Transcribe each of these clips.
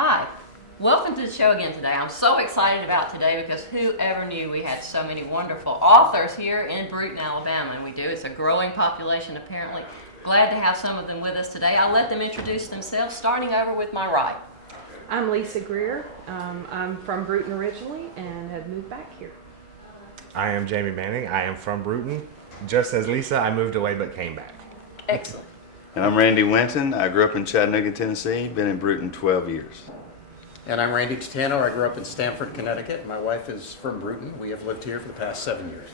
Hi, welcome to the show again today. I'm so excited about today because whoever knew we had so many wonderful authors here in Brewton, Alabama, and we do. It's a growing population apparently. Glad to have some of them with us today. I'll let them introduce themselves, starting over with my right. I'm Lisa Greer. I'm from Brewton originally and have moved back here. I am Jamie Manning. I am from Brewton. Just as Lisa, I moved away but came back. Excellent. And I'm Randy Winton. I grew up in Chattanooga, Tennessee. Been in Brewton 12 years. And I'm Randy Titano. I grew up in Stamford, Connecticut. My wife is from Brewton. We have lived here for the past 7 years.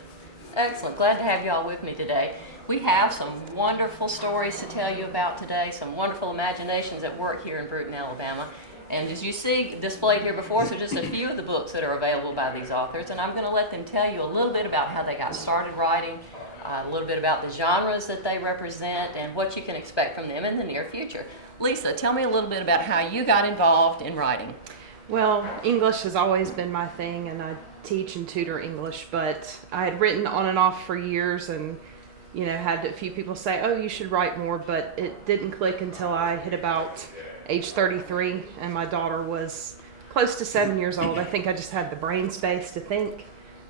Excellent. Glad to have you all with me today. We have some wonderful stories to tell you about today, some wonderful imaginations at work here in Brewton, Alabama. And as you see displayed here before us are just a few of the books that are available by these authors, and I'm going to let them tell you a little bit about how they got started writing, a little bit about the genres that they represent, and what you can expect from them in the near future. Lisa, tell me a little bit about how you got involved in writing. Well, English has always been my thing, and I teach and tutor English, but I had written on and off for years and had a few people say, oh, you should write more, but it didn't click until I hit about age 33, and my daughter was close to 7 years old. I think I just had the brain space to think.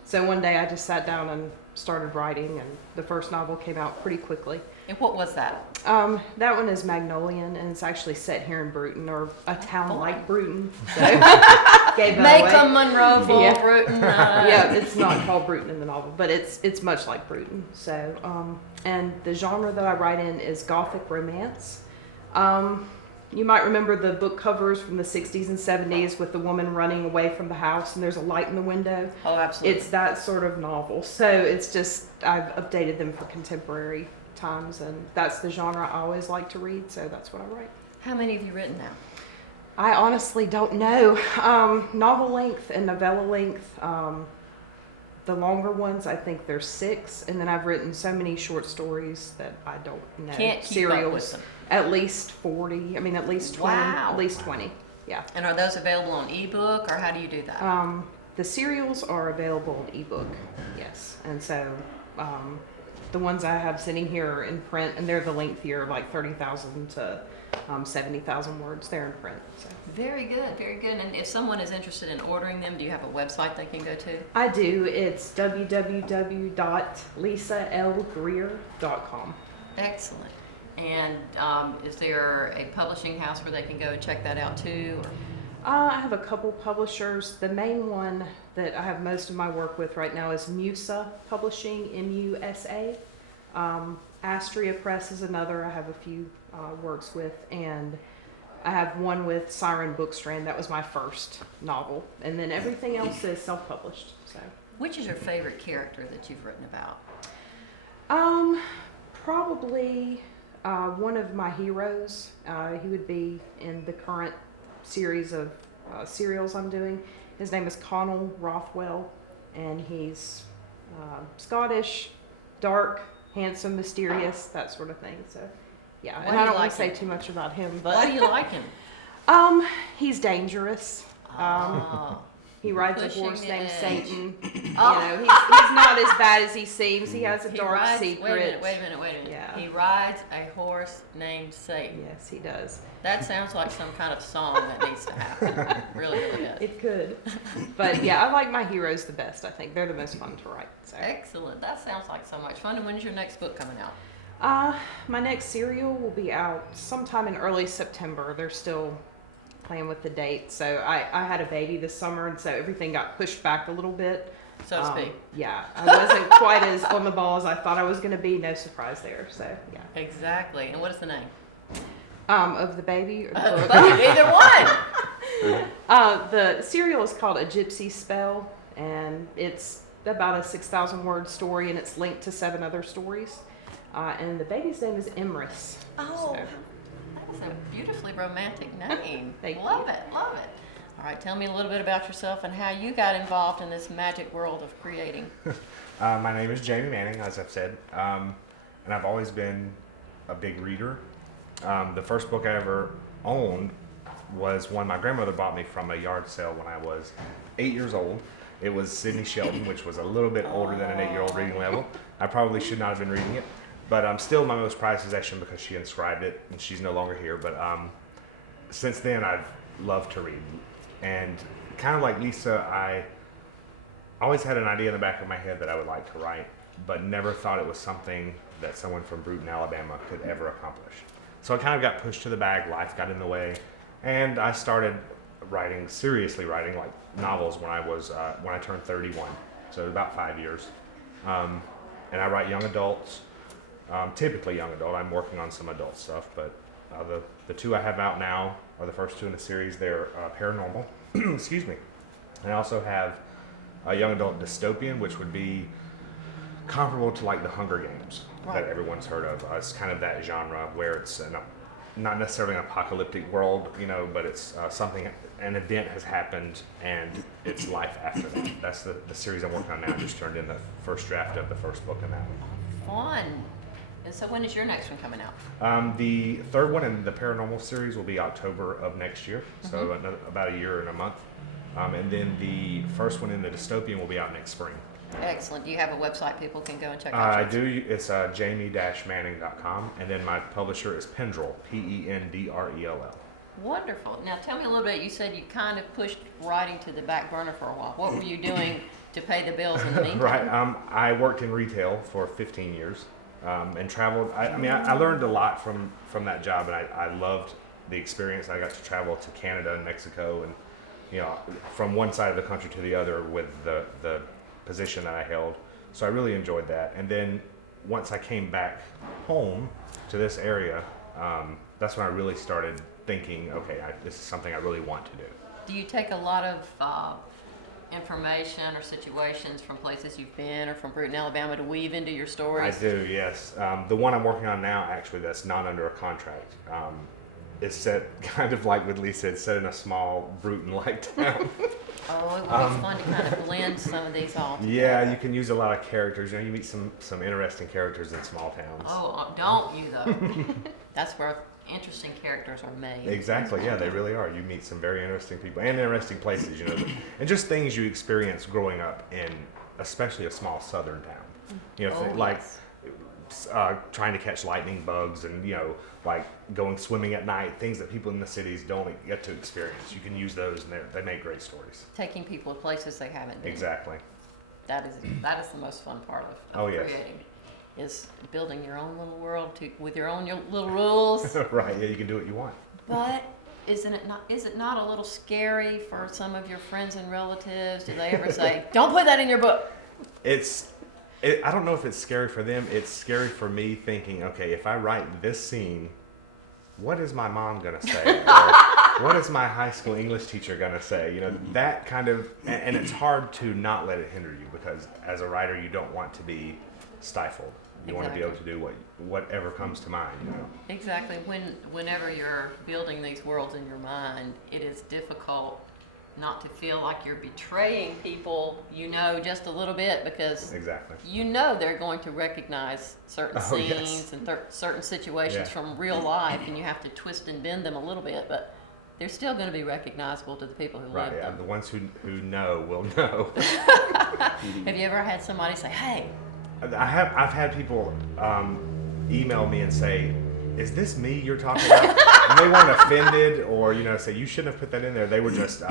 So one day I just sat down and started writing, and the first novel came out pretty quickly. And what was that? That one is Magnolian, and it's actually set here in Brewton, or a town like Brewton. So gave that Macomb, away. Monroeville, Yeah. Brewton. Yeah, it's not called Brewton in the novel, but it's much like Brewton. So, and the genre that I write in is Gothic romance. You might remember the book covers from the 60s and 70s with the woman running away from the house and there's a light in the window. Oh, absolutely. It's that sort of novel. So it's just, I've updated them for contemporary times, and that's the genre I always like to read, so that's what I write. How many have you written now? I honestly don't know. Novel length and novella length, the longer ones, I think there's 6, and then I've written so many short stories that I don't know. Can't keep up with them. At least 40. I mean, at least 20. Wow. At least 20. Yeah. And are those available on ebook, or how do you do that? The serials are available in ebook. Yes, and so the ones I have sitting here are in print, and they're the lengthier, like 30,000 to 70,000 words. They're in print. So. Very good, very good. And if someone is interested in ordering them, do you have a website they can go to? I do. It's www.lisalgreer.com. Excellent. And is there a publishing house where they can go check that out too? Or? I have a couple publishers. The main one that I have most of my work with right now is Musa Publishing, M-U-S-A. Astria Press is another I have a few works with, and I have one with Siren Bookstrand. That was my first novel, and then everything else is self-published. So, Which is your favorite character that you've written about? Probably one of my heroes. He would be in the current series of serials I'm doing. His name is Connell Rothwell, and he's Scottish, dark, handsome, mysterious, that sort of thing. So, yeah. Why And do I you don't like want to say him? too much about him, but Why do you like him? he's dangerous. Oh. He rides a Pushing horse the named edge. Satan. Oh. He's not as bad as he seems. He has a He dark rides, secret. Wait a minute. Yeah. He rides a horse named Satan. Yes, he does. That sounds like some kind of song that needs to happen. Really, really does. It could. But yeah, I like my heroes the best, I think. They're the most fun to write. So. Excellent. That sounds like so much fun. And when's your next book coming out? My next serial will be out sometime in early September. They're still playing with the date. So I had a baby this summer, and so everything got pushed back a little bit. So to speak. Yeah, I wasn't quite as on the ball as I thought I was going to be. No surprise there. So yeah. Exactly. And what is the name? Of the baby or the book? Either one. The serial is called A Gypsy Spell, and it's about a 6,000 word story, and it's linked to 7 other stories. And the baby's name is Emrys. Oh, So, that's a beautifully romantic name. Thank love you. it, love it. All right, tell me a little bit about yourself and how you got involved in this magic world of creating. My name is Jamie Manning, as I've said, and I've always been a big reader. The first book I ever owned was one my grandmother bought me from a yard sale when I was 8 years old. It was Sidney Sheldon, which was a little bit older than an 8-year-old reading level. I probably should not have been reading it, but still my most prized possession because she inscribed it, and she's no longer here. But since then, I've love to read. And kind of like Lisa, I always had an idea in the back of my head that I would like to write, but never thought it was something that someone from Brewton, Alabama could ever accomplish. So I kind of got pushed to the back, life got in the way, and I started seriously writing like novels when I turned 31, so about 5 years. And I write young adults, typically young adult. I'm working on some adult stuff, but the two I have out now are the first two in the series. They're paranormal, excuse me. And I also have a young adult dystopian, which would be comparable to like the Hunger Games that everyone's heard of. It's kind of that genre where it's not necessarily an apocalyptic world, but it's an event has happened and it's life after that. That's the series I'm working on now. I just turned in the first draft of the first book in that one. Fun. And so when is your next one coming out? The third one in the paranormal series will be October of next year, so about a year and a month. And then the first one in the dystopian will be out next spring. Excellent. Do you have a website people can go and check out? I do. It's jamie-manning.com, and then my publisher is Pendrell, Pendrell. Wonderful. Now tell me a little bit. You said you kind of pushed writing to the back burner for a while. What were you doing to pay the bills in the meantime? Right. I worked in retail for 15 years and traveled. I learned a lot from that job, and I loved the experience. I got to travel to Canada and Mexico, and from one side of the country to the other with the position that I held. So I really enjoyed that. And then once I came back home to this area, that's when I really started thinking, okay, this is something I really want to do. Do you take a lot of information or situations from places you've been or from Brewton, Alabama to weave into your stories? I do, yes. The one I'm working on now, actually, that's not under a contract. It's set kind of like what Lee said, set in a small Brewton-like town. Oh, it would be fun to kind of blend some of these all together. Yeah, you can use a lot of characters. You meet some interesting characters in small towns. Oh, don't you though? That's where interesting characters are made. Exactly, yeah, they really are. You meet some very interesting people and interesting places, and just things you experience growing up in, especially a small southern town. Yes. Trying to catch lightning bugs and like going swimming at night, things that people in the cities don't get to experience. You can use those, and they make great stories. Taking people to places they haven't been. Exactly. That is the most fun part of creating, is building your own little world with your own little rules. Right. Yeah, you can do what you want. But is it not a little scary for some of your friends and relatives? Do they ever say, "Don't put that in your book"? I don't know if it's scary for them. It's scary for me thinking, okay, if I write this scene, what is my mom going to say? Or what is my high school English teacher going to say? That kind of, and it's hard to not let it hinder you, because as a writer, you don't want to be stifled. You want to be able to do whatever comes to mind. Exactly. Whenever you're building these worlds in your mind, it is difficult not to feel like you're betraying people, just a little bit, because exactly. They're going to recognize certain scenes and certain situations from real life, and you have to twist and bend them a little bit, but they're still going to be recognizable to the people who live them. The ones who know will know. Have you ever had somebody say, "Hey"? I've had people email me and say, "Is this me you're talking about?" And they weren't offended or say you shouldn't have put that in there. They were just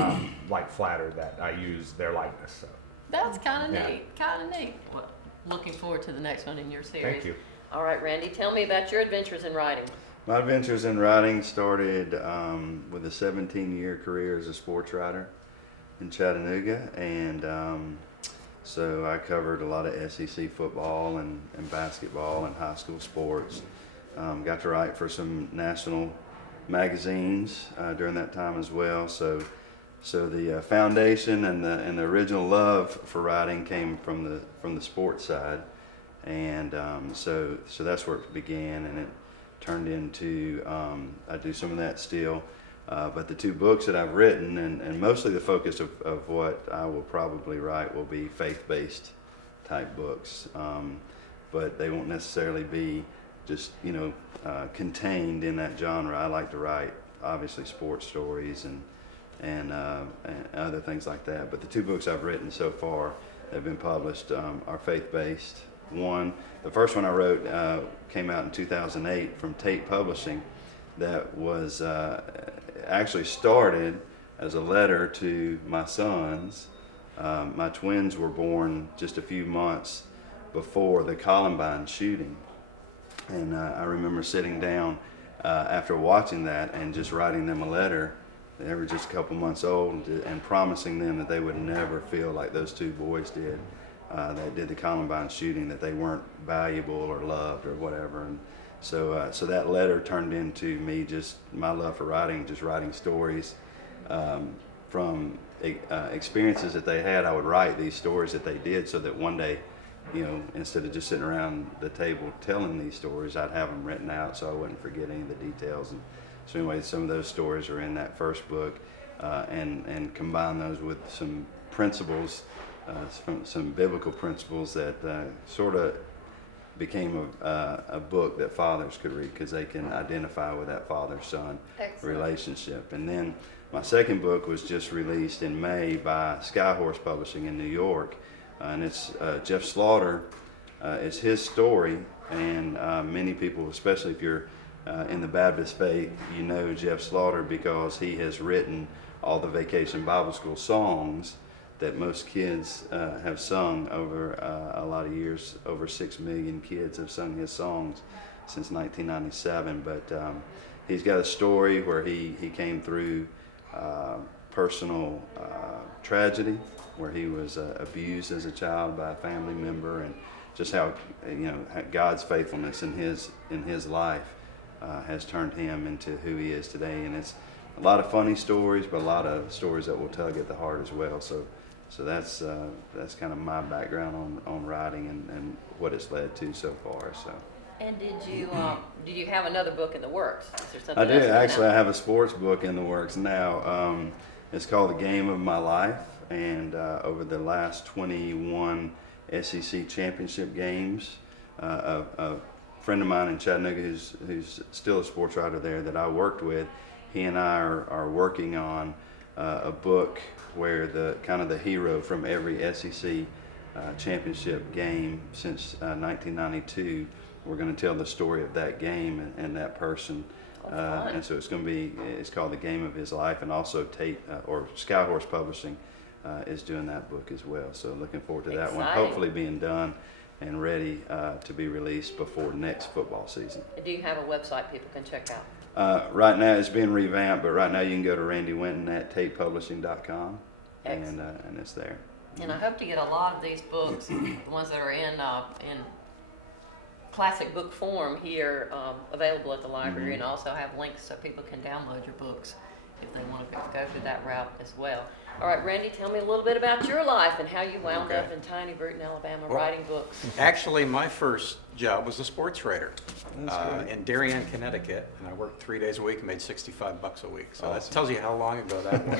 flattered that I used their likeness. So that's kind of neat. Well, looking forward to the next one in your series. Thank you. All right, Randy, tell me about your adventures in writing. My adventures in writing started with a 17-year career as a sports writer in Chattanooga, and so I covered a lot of SEC football and basketball and high school sports. Got to write for some national magazines during that time as well. So the foundation and the original love for writing came from the sports side, and so that's where it began, and it turned into I do some of that still. But the two books that I've written, and mostly the focus of what I will probably write will be faith-based type books, but they won't necessarily be just contained in that genre. I like to write obviously sports stories and other things like that. But the two books I've written so far that have been published are faith-based. The first one I wrote came out in 2008 from Tate Publishing. That was actually started as a letter to my sons. My twins were born just a few months before the Columbine shooting. And I remember sitting down after watching that and just writing them a letter. They were just a couple months old, and promising them that they would never feel like those two boys did that did the Columbine shooting, that they weren't valuable or loved or whatever. And so that letter turned into me just my love for writing, just writing stories from experiences that they had. I would write these stories that they did, so that one day, instead of just sitting around the table telling these stories, I'd have them written out so I wouldn't forget any of the details. And so anyway, some of those stories are in that first book, and combine those with some principles, some biblical principles that sort of became a book that fathers could read, because they can identify with that father-son relationship. And then my second book was just released in May by Skyhorse Publishing in New York, and it's Jeff Slaughter. It's his story, and many people, especially if you're in the Baptist faith, you know Jeff Slaughter because he has written all the Vacation Bible School songs that most kids have sung over a lot of years. Over 6 million kids have sung his songs since 1997. But he's got a story where he came through personal tragedy, where he was abused as a child by a family member, and just how God's faithfulness in his life has turned him into who he is today. And it's a lot of funny stories, but a lot of stories that will tug at the heart as well. So that's kind of my background on writing and what it's led to so far. So. And did you have another book in the works? Is there something I do. else coming Actually, out? I have a sports book in the works now. It's called The Game of My Life, and over the last 21 SEC championship games, a friend of mine in Chattanooga who's still a sports writer there that I worked with, he and I are working on a book where the hero from every SEC championship game since 1992, we're going to tell the story of that game and that person. And so it's called The Game of His Life, and also Skyhorse Publishing is doing that book as well. So looking forward to that one, hopefully being done and ready to be released before next football season. Do you have a website people can check out? Right now it's being revamped, but right now you can go to Randy Winton at tapepublishing.com, and it's there. And I hope to get a lot of these books, the ones that are in classic book form here, available at the library, and also have links so people can download your books if they want to go through that route as well. All right, Randy, tell me a little bit about your life and how you wound up in tiny Brewton, Alabama, writing books. Actually, my first job was a sports writer in Darien, Connecticut, and I worked 3 days a week and made $65 a week. So that tells you how long ago that was.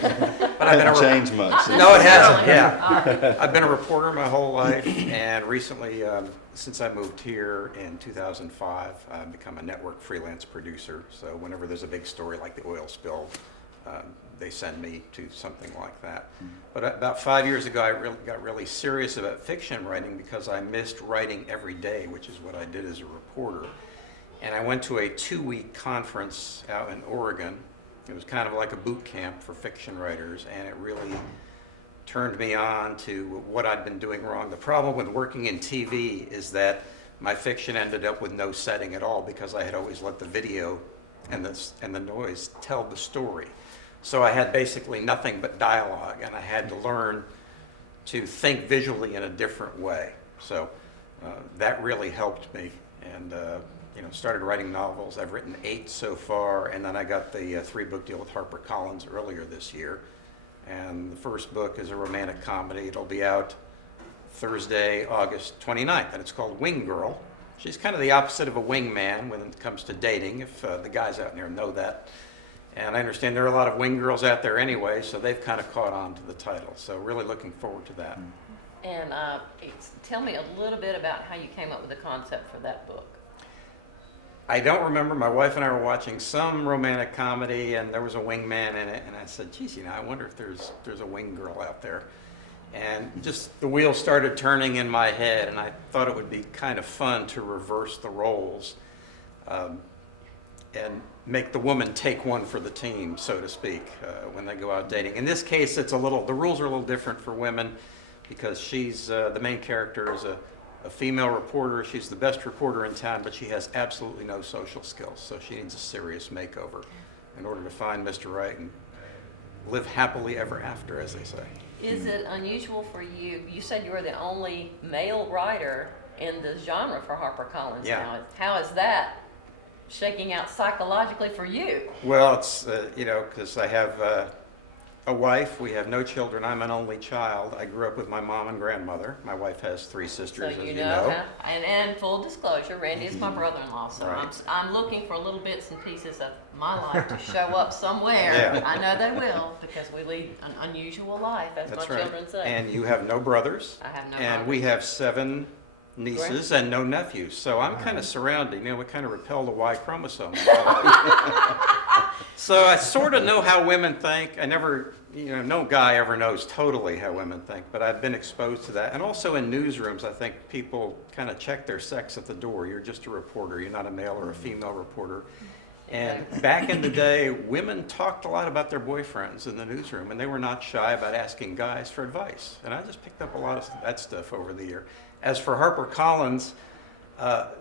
But I've Hasn't changed much. No, it hasn't. Yeah, I've been a reporter my whole life, and recently, since I moved here in 2005, I've become a network freelance producer. So whenever there's a big story like the oil spill, they send me to something like that. But about 5 years ago, I got really serious about fiction writing because I missed writing every day, which is what I did as a reporter. And I went to a 2-week conference out in Oregon. It was kind of like a boot camp for fiction writers, and it really turned me on to what I'd been doing wrong. The problem with working in TV is that my fiction ended up with no setting at all, because I had always let the video and the noise tell the story. So I had basically nothing but dialogue, and I had to learn to think visually in a different way. So that really helped me, and started writing novels. I've written 8 so far, and then I got the 3-book deal with HarperCollins earlier this year. And the first book is a romantic comedy. It'll be out Thursday, August 29th, and it's called Wing Girl. She's kind of the opposite of a wingman when it comes to dating, if the guys out there know that. And I understand there are a lot of wing girls out there anyway, so they've kind of caught on to the title. So really looking forward to that. And tell me a little bit about how you came up with the concept for that book. I don't remember. My wife and I were watching some romantic comedy, and there was a wingman in it, and I said, geez, I wonder if there's a wing girl out there. And just the wheels started turning in my head, and I thought it would be kind of fun to reverse the roles. And make the woman take one for the team, so to speak, when they go out dating. In this case, the rules are a little different for women because she's, the main character is a female reporter. She's the best reporter in town, but she has absolutely no social skills, so she needs a serious makeover in order to find Mr. Right and live happily ever after, as they say. Is it unusual for you? You said you were the only male writer in the genre for HarperCollins Yeah. now. How is that shaking out psychologically for you? Well, it's, because I have a wife. We have no children. I'm an only child. I grew up with my mom and grandmother. My wife has 3 So sisters, as you you know, know. and full disclosure, Randy is my brother-in-law, so Right. I'm looking for little bits and pieces of my life to show up somewhere. Yeah. I know they will, because we lead an unusual life, as That's my right. children say. And you have no brothers. I have no And we have 7 nieces and no nephews. So I'm kind of surrounded. We kind of repel the Y chromosome. So I sort of know how women think. I never, no guy ever knows totally how women think, but I've been exposed to that. And also in newsrooms, I think people kind of check their sex at the door. You're just a reporter. You're not a male or a female reporter. And back in the day, women talked a lot about their boyfriends in the newsroom, and they were not shy about asking guys for advice. And I just picked up a lot of that stuff over the year. As for HarperCollins,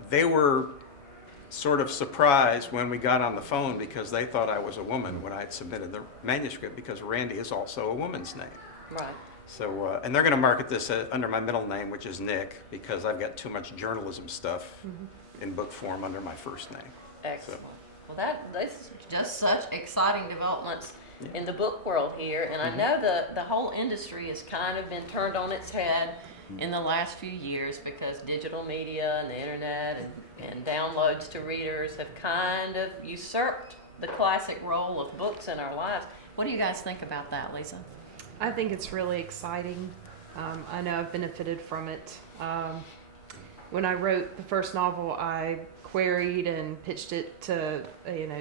they were sort of surprised when we got on the phone because they thought I was a woman when I had submitted the manuscript, because Randy is also a woman's name. Right. So, and they're going to market this under my middle name, which is Nick, because I've got too much journalism stuff in book form under my first name. Excellent. Well, that's just such exciting developments in the book world here, and I know the whole industry has kind of been turned on its head in the last few years because digital media and the internet and downloads to readers have kind of usurped the classic role of books in our lives. What do you guys think about that, Lisa? I think it's really exciting. I know I've benefited from it. When I wrote the first novel, I queried and pitched it to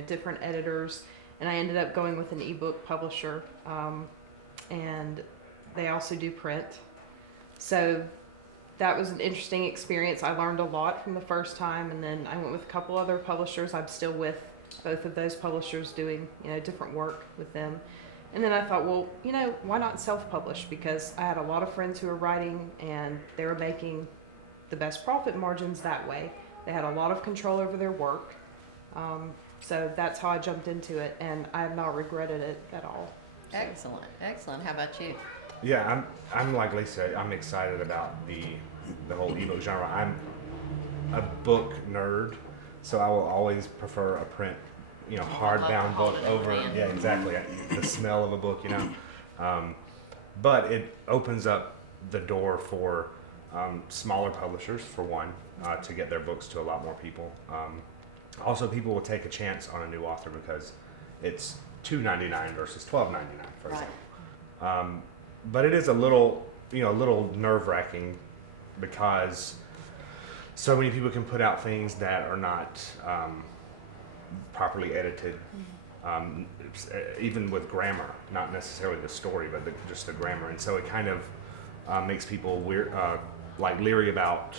different editors, and I ended up going with an ebook publisher, and they also do print. So that was an interesting experience. I learned a lot from the first time, and then I went with a couple other publishers. I'm still with both of those publishers doing different work with them. And then I thought, well, why not self-publish? Because I had a lot of friends who were writing, and they were making the best profit margins that way. They had a lot of control over their work. So that's how I jumped into it, and I have not regretted it at all. So. Excellent, excellent. How about you? Yeah, I'm like Lisa. I'm excited about the whole ebook genre. I'm a book nerd, so I will always prefer a print, hardbound book over. Yeah, exactly. The smell of a book, but it opens up the door for smaller publishers, for one, to get their books to a lot more people. Also, people will take a chance on a new author because it's $2.99 versus $12.99, for example. But it is a little nerve-wracking because so many people can put out things that are not properly edited, even with grammar, not necessarily the story, but just the grammar. And so it kind of makes people leery about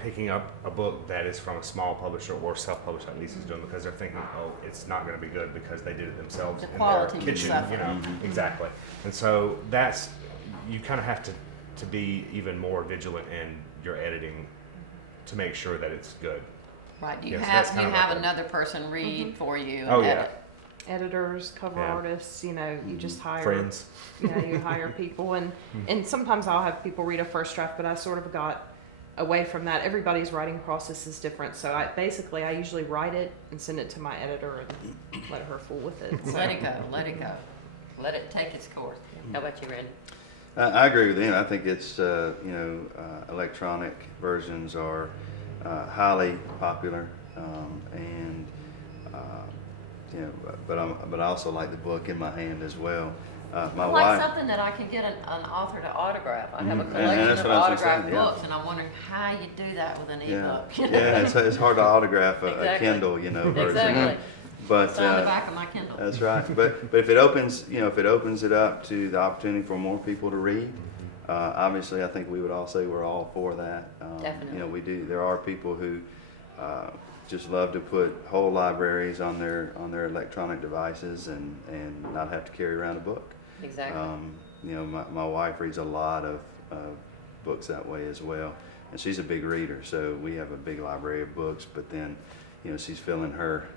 picking up a book that is from a small publisher or self-published, like Lisa's doing, because they're thinking, oh, it's not going to be good because they did it themselves The in their quality kitchen, suffer. Exactly. And so you kind of have to be even more vigilant in your editing to make sure that it's good. Right. Do you Yes, have that's kind of have like another person read for you? Oh, and yeah. edit? Editors, cover Yeah. artists, you just hire Friends. you hire people, and sometimes I'll have people read a first draft, but I sort of got away from that. Everybody's writing process is different, so I usually write it and send it to my editor and let her fool with it. So. Let it go. Let it go. Let it take its course. How about you, Randy? I agree with him. I think it's electronic versions are highly popular, and but I also like the book in my hand as well. My I like wife. something that I can get an author to autograph. I have a Mhm. And collection that's of what I was gonna autographed say, yeah. books, and I'm wondering how you do that with an Yeah, ebook. yeah. It's hard to autograph a Exactly. Kindle, version. Exactly. But Sign the back of my Kindle. that's right. But if it opens, if it opens it up to the opportunity for more people to read, obviously I think we would all say we're all for that. Definitely. We do. There are people who just love to put whole libraries on their electronic devices and not have to carry around a book. Exactly. You know, my wife reads a lot of books that way as well, and she's a big reader, so we have a big library of books, but then, you know, she's filling her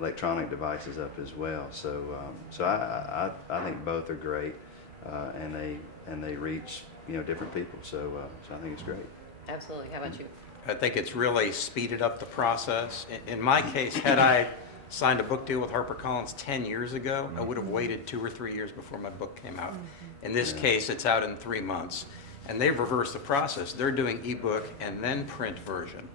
electronic devices up as well. So I think both are great, and they reach, you know, different people. So I think it's great. Absolutely. How about you? I think it's really speeded up the process. In my case, had I signed a book deal with HarperCollins 10 years ago, I would have waited 2 or 3 years before my book came out. In this case, it's out in 3 months. And they've reversed the process. They're doing ebook and then print version.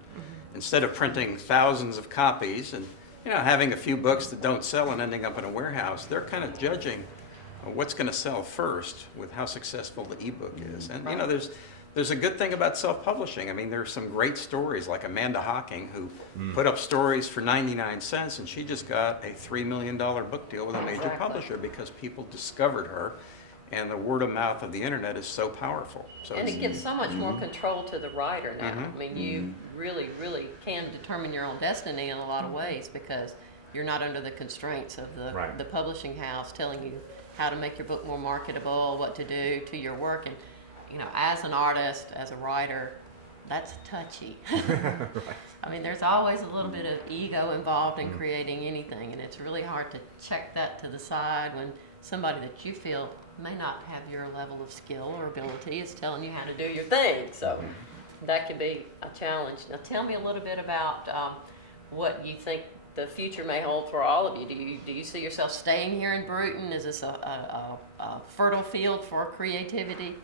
Instead of printing thousands of copies and, you know, having a few books that don't sell and ending up in a warehouse, they're kind of judging what's going to sell first with how successful the ebook is. And, you know, there's a good thing about self-publishing. I mean, there's some great stories like Amanda Hocking, who put up stories for 99 cents, and she just got a $3 million book deal with a major Exactly. publisher because people discovered her, and the word of mouth of the internet is so powerful. So And it's- it gives so much more control to the writer now. I mean, you really, really can determine your own destiny in a lot of ways because you're not under the constraints of Right. the publishing house telling you how to make your book more marketable, what to do to your work. And, you know, as an artist, as a writer, that's touchy. I mean, there's always a little bit of ego involved in creating anything, and it's really hard to check that to the side when somebody that you feel may not have your level of skill or ability is telling you how to do your thing. So that could be a challenge. Now, tell me a little bit about what you think the future may hold for all of you. Do you see yourself staying here in Brewton? Is this a fertile field for creativity?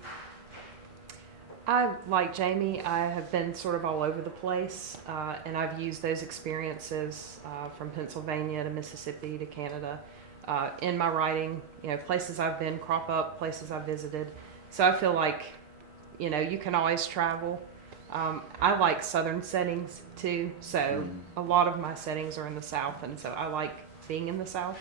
Like Jamie, I have been sort of all over the place, and I've used those experiences from Pennsylvania to Mississippi to Canada in my writing. You know, places I've been crop up, places I've visited. So I feel like, you know, you can always travel. I like southern settings too, so a lot of my settings are in the South, and so I like being in the South.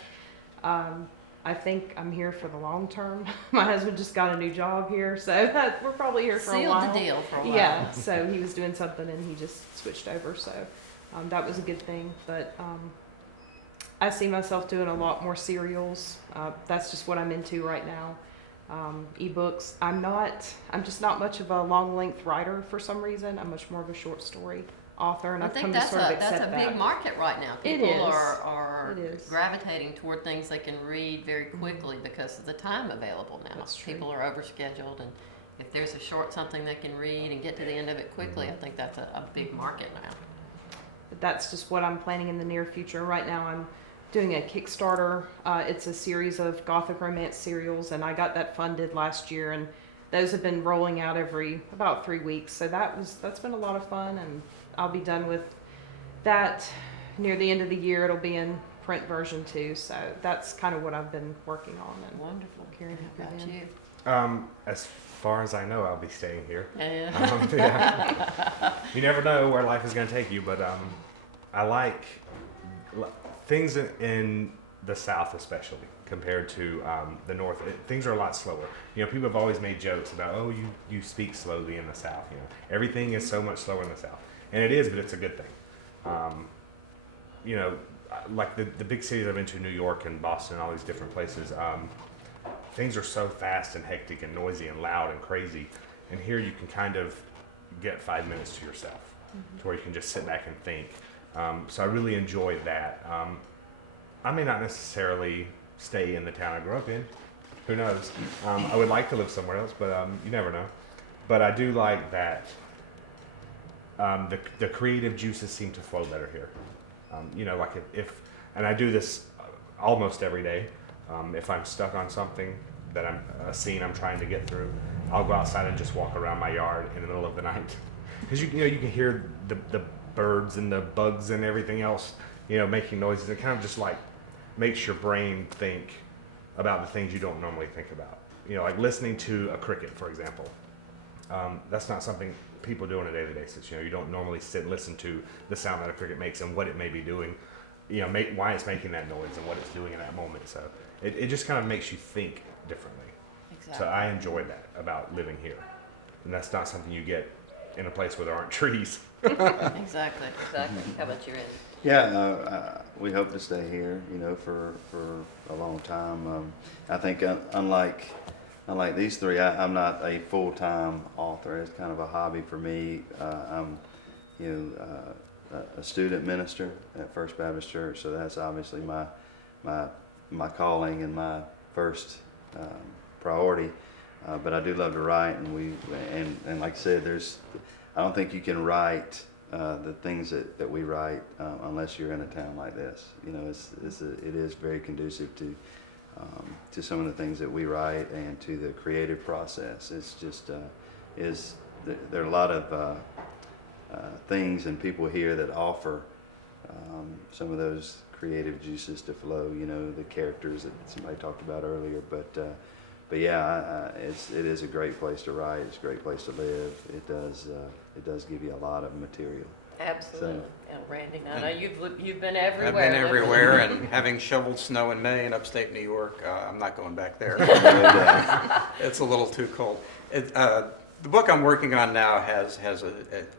I think I'm here for the long term. My husband just got a new job here, so we're probably here for a while. Sealed the deal for a while. Yeah, so he was doing something and he just switched over, so that was a good thing. But I see myself doing a lot more serials. That's just what I'm into right now. Ebooks. I'm just not much of a long length writer for some reason. I'm much more of a short story author, and I I've think come to that's sort of accept that's a that. big market right now. It People is. are It is. gravitating toward things they can read very quickly because of the time available now. That's true. People are overscheduled, and if there's a short something they can read and get to the end of it quickly, I think that's a big market now. But that's just what I'm planning in the near future. Right now I'm doing a Kickstarter. It's a series of Gothic romance serials, and I got that funded last year, and those have been rolling out every about 3 weeks. So that's been a lot of fun, and I'll be done with that near the end of the year. It'll be in print version too. So that's kind of what I've been working on and Wonderful. carrying it How about through you? As far as I know, I'll be staying here. Yeah. Yeah. You never know where life is going to take you, but I like things in the South, especially compared to the North. Things are a lot slower. You know, people have always made jokes about, oh, you speak slowly in the South. You know, everything is so much slower in the South, and it is, but it's a good thing. You know, like the big cities I've been to, New York and Boston, all these different places. Things are so fast and hectic and noisy and loud and crazy, and here you can kind of get 5 minutes to yourself, to where you can just sit back and think. So I really enjoyed that. I may not necessarily stay in the town I grew up in. Who knows? I would like to live somewhere else, but you never know. But I do like that the creative juices seem to flow better here. You know, like if and I do this almost every day. If I'm stuck on something that a scene I'm trying to get through, I'll go outside and just walk around my yard in the middle of the night, because you know you can hear the birds and the bugs and everything else, you know, making noises. It kind of just like makes your brain think about the things you don't normally think about. You know, like listening to a cricket, for example. That's not something people do on a daily basis. You know, you don't normally sit and listen to the sound that a cricket makes and what it may be doing, you know, why it's making that noise and what it's doing in that moment. So it just kind of makes you think differently. Exactly. So I enjoy that about living here. And that's not something you get in a place where there aren't trees. Exactly. How about you, Randy? Yeah, we hope to stay here, you know, for a long time. I think unlike these three, I'm not a full-time author. It's kind of a hobby for me. I'm, you know, a student minister at First Baptist Church, so that's obviously my calling and my first priority. But I do love to write, and like I said, I don't think you can write the things that we write unless you're in a town like this. You know, it is very conducive to some of the things that we write and to the creative process. It's just there are a lot of things and people here that offer some of those creative juices to flow. You know, the characters that somebody talked about earlier, but yeah, it is a great place to write. It's a great place to live. It does give you a lot of material. Absolutely. So, And Randy, I know you've been everywhere. I've been everywhere, and having shoveled snow in May in upstate New York, I'm not going back there. It's a little too cold. The book I'm working on now has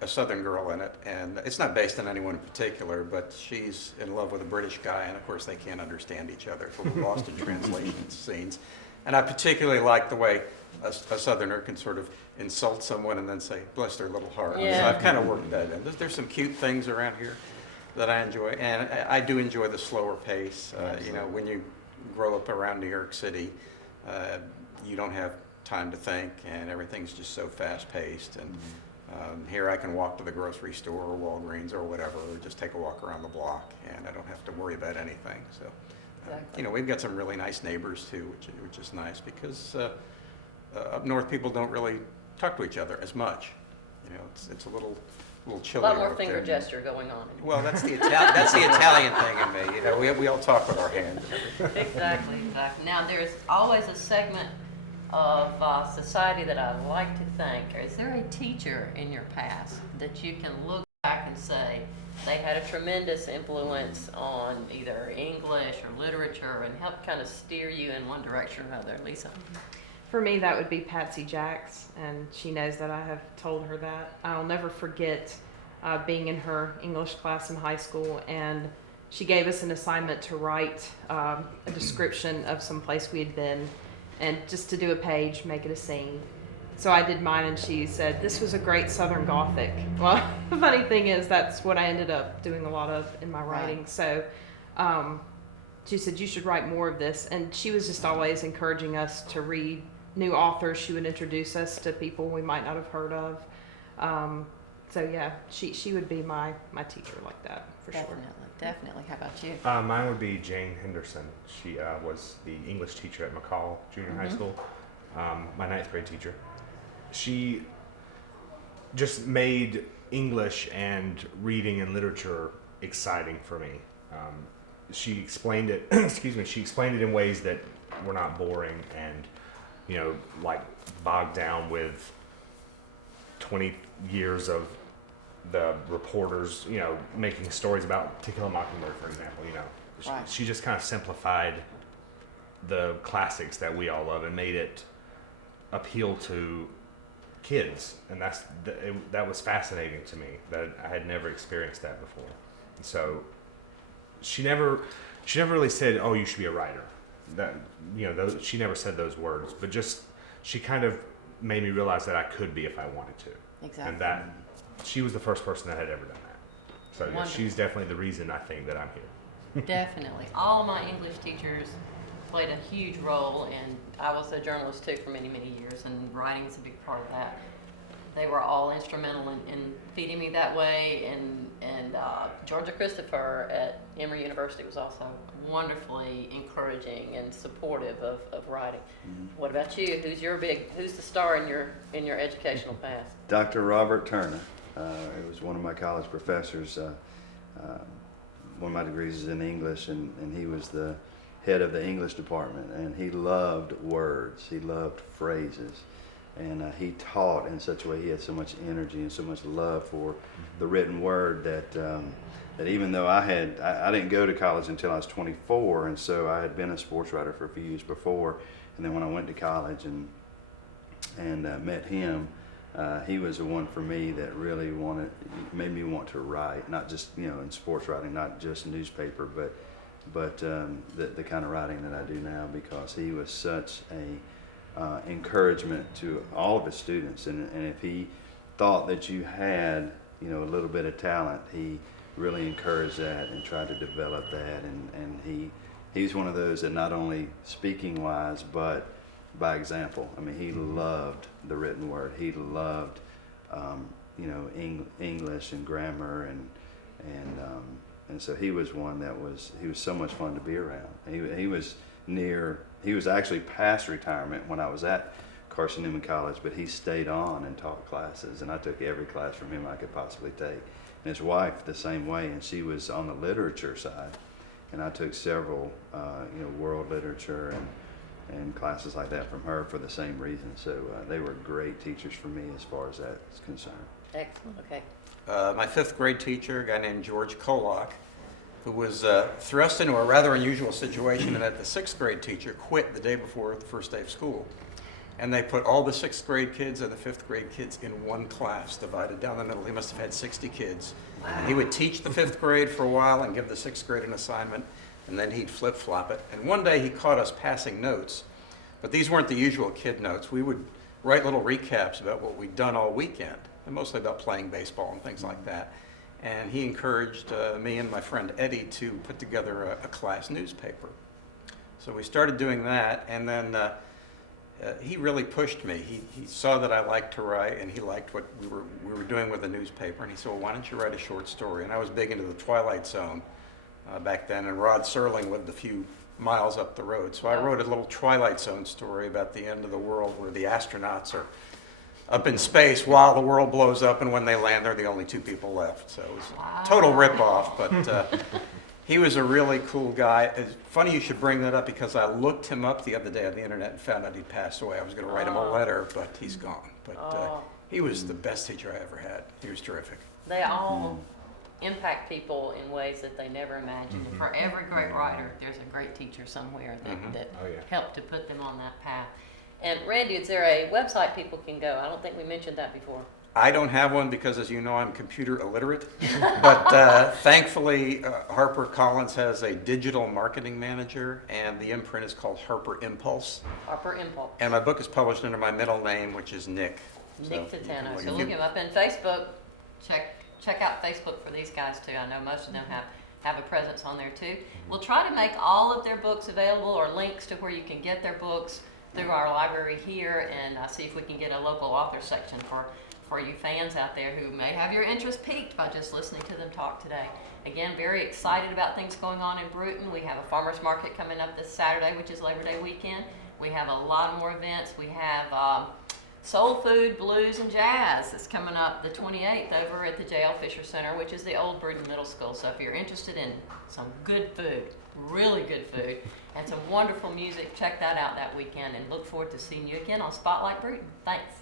a Southern girl in it, and it's not based on anyone in particular, but she's in love with a British guy, and of course they can't understand each other. It's a little lost in translation scenes. And I particularly like the way a Southerner can sort of insult someone and then say, bless their little heart. Yeah. So I've kind of worked that in. There's some cute things around here that I enjoy, and I do enjoy the slower pace. You know, when you grow up around New York City, you don't have time to think, and everything's just so fast-paced. And here I can walk to the grocery store or Walgreens or whatever, or just take a walk around the block, and I don't have to worry about anything. So, Exactly. you know, we've got some really nice neighbors too, which is nice, because up north people don't really talk to each other as much. You know, it's a little A chilly. lot more up finger there. gesture going on. Well, that's the Italian thing in me. You know, we all talk with our hands. Exactly. Now, there's always a segment of society that I like to thank. Is there a teacher in your past that you can look back and say they had a tremendous influence on either English or literature and help kind of steer you in one direction or another? Lisa? For me, that would be Patsy Jacks, and she knows that I have told her that. I'll never forget being in her English class in high school, and she gave us an assignment to write a description of some place we had been, and just to do a page, make it a scene. So I did mine, and she said, this was a great Southern Gothic. Well, the funny thing is, that's what I ended up doing a lot of in my writing. Right. So she said, you should write more of this. And she was just always encouraging us to read new authors. She would introduce us to people we might not have heard of. So yeah, she would be my teacher like that, for sure. Definitely. How about you? Mine would be Jane Henderson. She was the English teacher at McCall Junior High School, my 9th grade teacher. She just made English and reading and literature exciting for me. She explained it, she explained it in ways that were not boring and, you know, like bogged down with 20 years of the reporters, you know, making stories about To Kill a Mockingbird, for example, you know. Right. She just kind of simplified the classics that we all love and made it appeal to kids, and that was fascinating to me. That I had never experienced that before. And so she never really said, "Oh, you should be a writer." That, you know, she never said those words, but just she kind of made me realize that I could be if I wanted to. Exactly. And that she was the first person that had ever done that. So yeah, she's definitely the reason I think that I'm here. Definitely. All my English teachers played a huge role, and I was a journalist too for many, many years, and writing is a big part of that. They were all instrumental in feeding me that way, and Georgia Christopher at Emory University was also wonderfully encouraging and supportive of writing. What about you? Who's the star in your educational past? Dr. Robert Turner. It was one of my college professors. One of my degrees is in English, and he was the head of the English department, and he loved words. He loved phrases, and he taught in such a way. He had so much energy and so much love for the written word that even though I didn't go to college until I was 24, and so I had been a sports writer for a few years before, and then when I went to college and met him, he was the one for me that really made me want to write, not just, you know, in sports writing, not just newspaper, but the kind of writing that I do now, because he was such a encouragement to all of his students, and if he thought that you had, you know, a little bit of talent, he really encouraged that and tried to develop that, and he's one of those that not only speaking wise, but by example. I mean, he loved the written word. He loved, you know, English and grammar, and so he was one that he was so much fun to be around. He was actually past retirement when I was at Carson Newman College, but he stayed on and taught classes, and I took every class from him I could possibly take. And his wife the same way, and she was on the literature side, and I took several, you know, world literature and classes like that from her for the same reason. So they were great teachers for me as far as that is concerned. Excellent, okay. My 5th grade teacher, a guy named George Kolak, who was thrust into a rather unusual situation in that the 6th grade teacher quit the day before the first day of school. And they put all the 6th grade kids and the 5th grade kids in one class, divided down the middle. He must have had 60 kids. Wow. And he would teach the 5th grade for a while and give the 6th grade an assignment, and then he'd flip-flop it. And one day he caught us passing notes, but these weren't the usual kid notes. We would write little recaps about what we'd done all weekend, and mostly about playing baseball and things like that. And he encouraged me and my friend Eddie to put together a class newspaper. So we started doing that, and then he really pushed me. He saw that I liked to write, and he liked what we were doing with the newspaper, and he said, well, why don't you write a short story? And I was big into the Twilight Zone back then, and Rod Serling lived a few miles up the road. So I wrote a little Twilight Zone story about the end of the world, where the astronauts are up in space while the world blows up, and when they land, they're the only 2 people left. So it was a total rip-off, but he was a really cool guy. It's funny you should bring that up, because I looked him up the other day on the internet and found out he'd passed away. I was going to write him a letter, but he's gone. But he was the best teacher I ever had. He was terrific. They all impact people in ways that they never imagined. And for every great writer, there's a great teacher somewhere that helped to put them on that path. And Randy, is there a website people can go? I don't think we mentioned that before. I don't have one because, as you know, I'm computer illiterate. But thankfully, HarperCollins has a digital marketing manager, and the imprint is called Harper Impulse. Harper Impulse. And my book is published under my middle name, which is Nick. Nick Titano. So look him up. And Facebook, check out Facebook for these guys too. I know most of them have a presence on there too. We'll try to make all of their books available, or links to where you can get their books, through our library here, and see if we can get a local author section for you fans out there who may have your interest piqued by just listening to them talk today. Again, very excited about things going on in Brewton. We have a farmers market coming up this Saturday, which is Labor Day weekend. We have a lot more events. We have Soul Food, Blues, and Jazz that's coming up the 28th over at the J.L. Fisher Center, which is the old Brewton Middle School. So if you're interested in some good food, really good food, and some wonderful music, check that out that weekend, and look forward to seeing you again on Spotlight Brewton. Thanks.